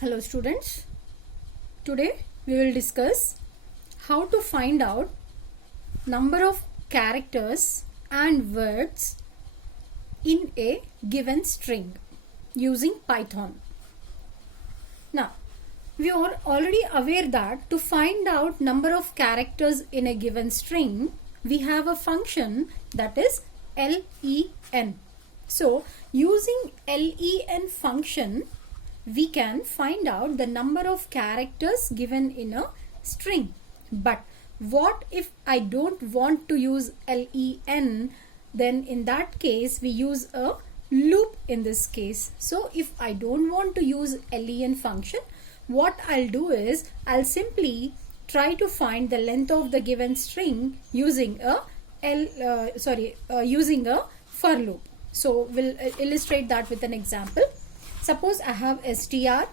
Hello students, today we will discuss how to find out number of characters and words in a given string using Python. Now, we are already aware that to find out number of characters in a given string, we have a function that is len. So, using len function, we can find out the number of characters given in a string. But what if I don't want to use len? Then in that case we use a loop in this case. So if I don't want to use len function, what I'll do is I'll simply try to find the length of the given string using a using a for loop. So we'll illustrate that with an example. Suppose I have str.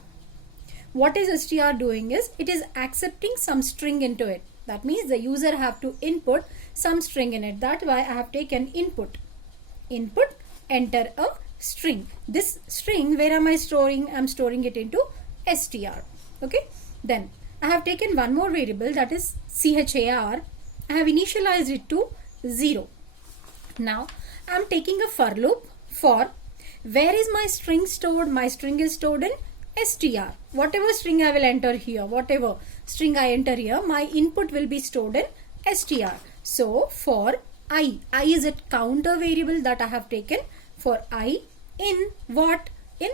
What is str doing is it is accepting some string into it. That means the user have to input some string in it. That's why I have taken input, enter a string. This string, where am I storing? I'm storing it into str. Okay. Then I have taken one more variable, that is char. I have initialized it to 0. Now I am taking a for loop for where is my string stored? My string is stored in str. Whatever string I will enter here, whatever string I enter here, my input will be stored in str. So for I is a counter variable that I have taken for I in what? In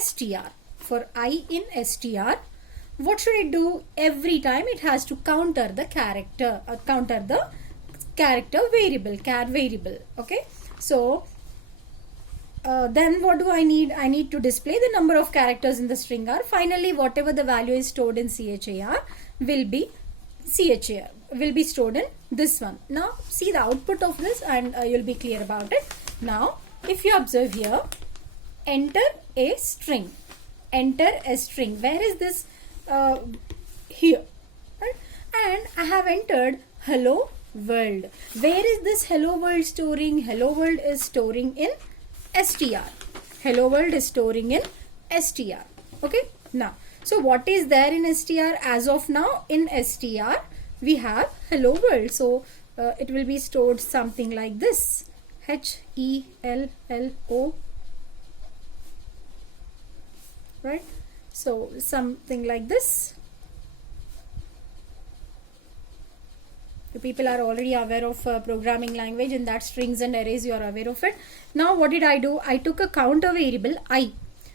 str. For I in str, what should it do? Every time it has to counter the character, variable, char variable. Okay. So then what do I need? I need to display the number of characters in the string R. Finally, whatever the value is stored in char will be stored in this one. Now see the output of this and you'll be clear about it. Now if you observe here, enter a string. Where is this? Here, right? And I have entered hello world. Where is this hello world storing? Hello world is storing in str. Hello world is storing in str. Okay. Now, so what is there in str? As of now in str we have hello world. So it will be stored something like this. HELLO. Right. So something like this. The people are already aware of programming language, in that strings and arrays you are aware of it. Now what did I do? I took a counter variable I.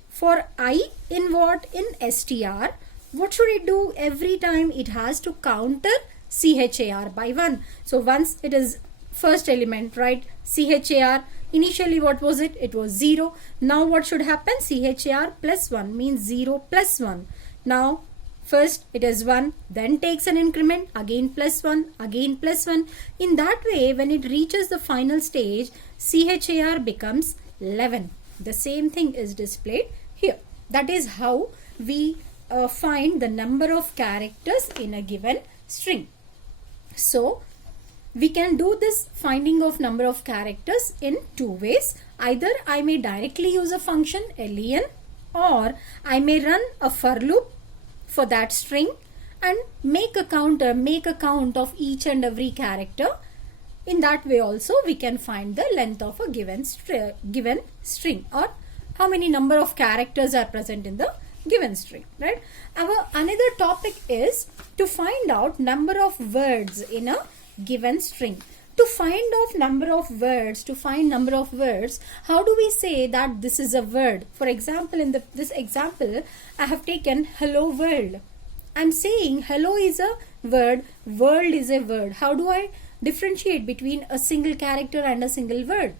For I in what? In str. What should it do? Every time it has to counter char by 1. So once it is first element, right? Char. Initially what was it? It was 0. Now what should happen? Char plus 1 means 0 plus 1. Now first it is 1, then takes an increment, again plus 1, again plus 1. In that way, when it reaches the final stage, char becomes 11. The same thing is displayed here. That is how we find the number of characters in a given string. So we can do this finding of number of characters in two ways. Either I may directly use a function len, or I may run a for loop for that string and make a count of each and every character. In that way also we can find the length of a given string, or how many number of characters are present in the given string, right? Our another topic is to find out number of words in a given string. To find number of words, how do we say that this is a word? For example, in this example, I have taken hello world. I'm saying hello is a word, world is a word. How do I differentiate between a single character and a single word?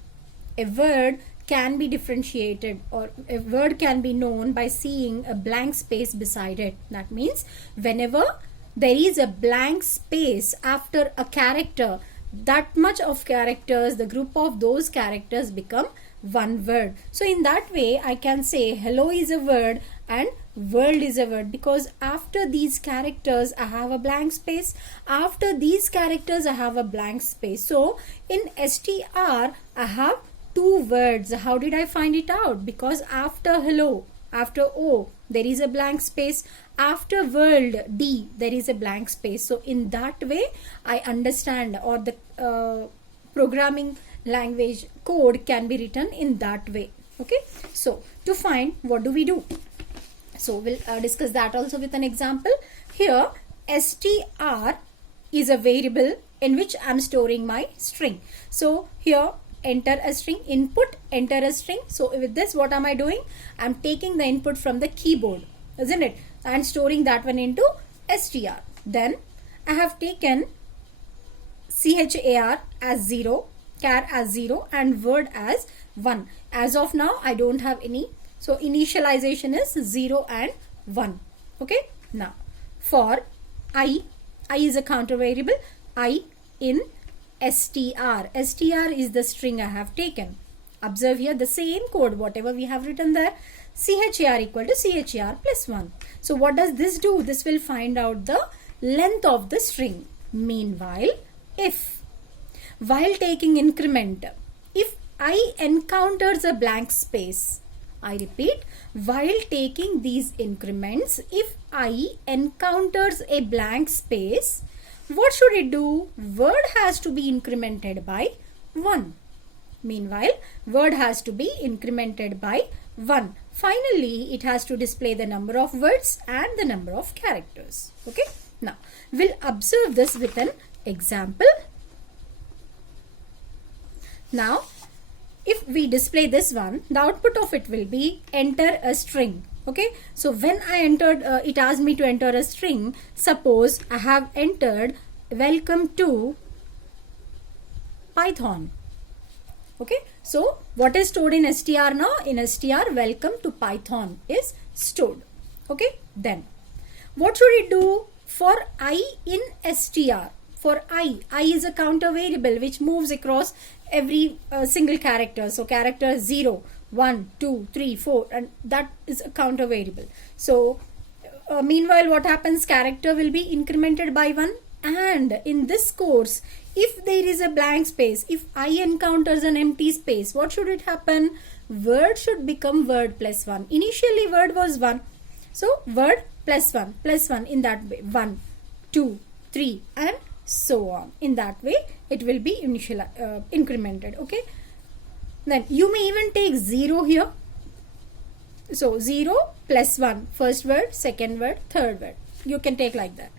A word can be differentiated, or a word can be known by seeing a blank space beside it. That means whenever there is a blank space after a character, that much of characters, the group of those characters become one word. So in that way I can say hello is a word and world is a word, because after these characters I have a blank space, after these characters I have a blank space. So in str I have two words. How did I find it out? Because after hello after O there is a blank space, after world D there is a blank space. So in that way I understand, or the programming language code can be written in that way. Okay, so to find, what do we do? So we'll discuss that also with an example. Here str is a variable in which I'm storing my string. So here enter a string, input, enter a string. So with this, what am I doing? I'm taking the input from the keyboard, isn't it? And storing that one into str. Then I have taken char as 0, char as 0 and word as 1. As of now I don't have any, so initialization is 0 and 1. Okay, now for I is a counter variable, I in str is the string I have taken. Observe here the same code, whatever we have written there, char equal to char plus 1. So what does this do? This will find out the length of the string. Meanwhile, if while taking increment, if I encounters a blank space, I repeat, while taking these increments, if I encounters a blank space, what should it do? Word has to be incremented by 1. Meanwhile, word has to be incremented by 1. Finally, it has to display the number of words and the number of characters. Okay. Now, we'll observe this with an example. Now, if we display this one, the output of it will be enter a string. Okay, so when I entered, it asked me to enter a string. Suppose I have entered welcome to Python. Okay, so what is stored in str now? In str, welcome to Python is stored. Okay, then what should it do for I in str? For I is a counter variable which moves across every single character. So character 0, 1, 2, 3, 4, and that is a counter variable. So meanwhile, what happens? Character will be incremented by 1, and in this course, if there is a blank space, if I encounters an empty space, what should it happen? Word should become word plus 1. Initially word was 1, so word plus 1 in that way, 1, 2, 3 and so on. In that way it will be incremented. Okay, then you may even take 0 here. So 0 plus 1, first word, second word, third word, you can take like that,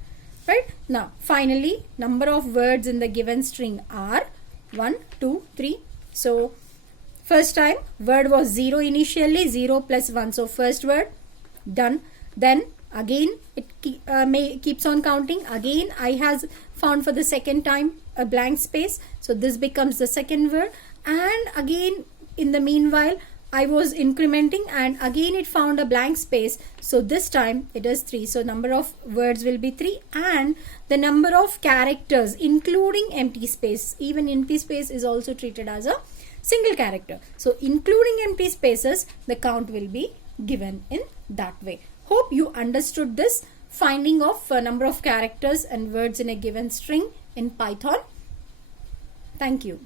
right? Now finally, number of words in the given string are 1, 2, 3. So first time word was 0 initially, 0 plus 1, so first word, done. Then again it keeps on counting. Again I has found for the second time a blank space, so this becomes the second word, and again in the meanwhile I was incrementing and again it found a blank space, so this time it is 3. So number of words will be 3, and the number of characters including empty space, even empty space is also treated as a single character, so including empty spaces the count will be given in that way. Hope you understood this finding of number of characters and words in a given string in Python. Thank you.